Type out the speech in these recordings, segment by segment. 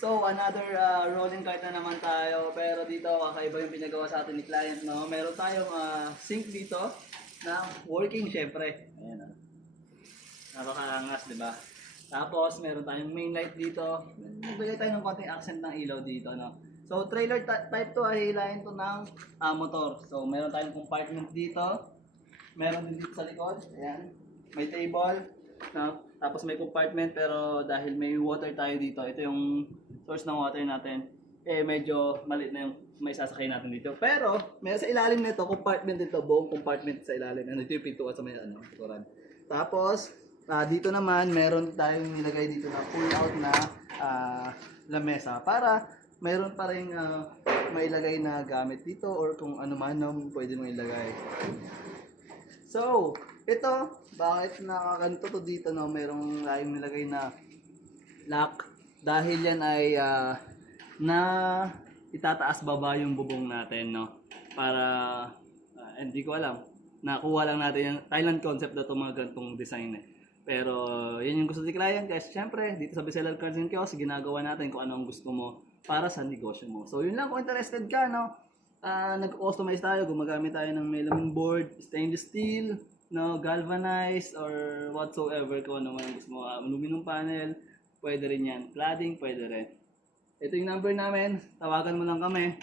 So, another rolling cart na naman tayo. Pero dito, kakaiba yung pinagawa sa atin ni client, no? Meron tayong sink dito na working, syempre. Ayan, napakaangas, di ba? Tapos, meron tayong main light dito. Nagbigay tayo ng konting accent ng ilaw dito, no? So, trailer type to, hihilahin to ng motor. So, meron tayong compartment dito. Meron din dito sa likod. Ayan. May table. No? Tapos may compartment pero dahil may water tayo dito, ito yung source ng water natin, eh medyo maliit na yung may sasakay natin dito. Pero may sa ilalim nito, compartment dito, buong compartment sa ilalim. Ano ito yung pintuan sa may likuran. Tapos dito naman meron tayong nilagay dito na pull out na lamesa para mayroon pa ring mailagay na gamit dito or kung ano man na pwede mong ilagay. So, ito, bakit nakakanto to dito, no? Merong tayong nilagay na lock. Dahil yan ay na itataas baba yung bubong natin, no? Para, hindi ko alam. Nakuha lang natin yung Thailand concept na itong mga ganitong design eh. Pero, yun yung gusto ni client guys. Siyempre, dito sa Bestseller Cards and Kiosk, ginagawa natin kung ano ang gusto mo para sa negosyo mo. So, yun lang kung interested ka, no? Nag-customize tayo, gumagamit tayo ng melamine board, stainless steel, no, galvanized or whatsoever kung ano man gusto mo, aluminum panel, pwede rin yan, cladding, pwede rin. Ito yung number namin, tawagan mo lang kami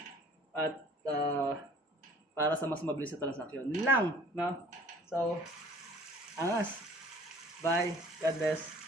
at para sa mas mabilis na transaksyon. Yun lang, no? So, angas. Bye. God bless.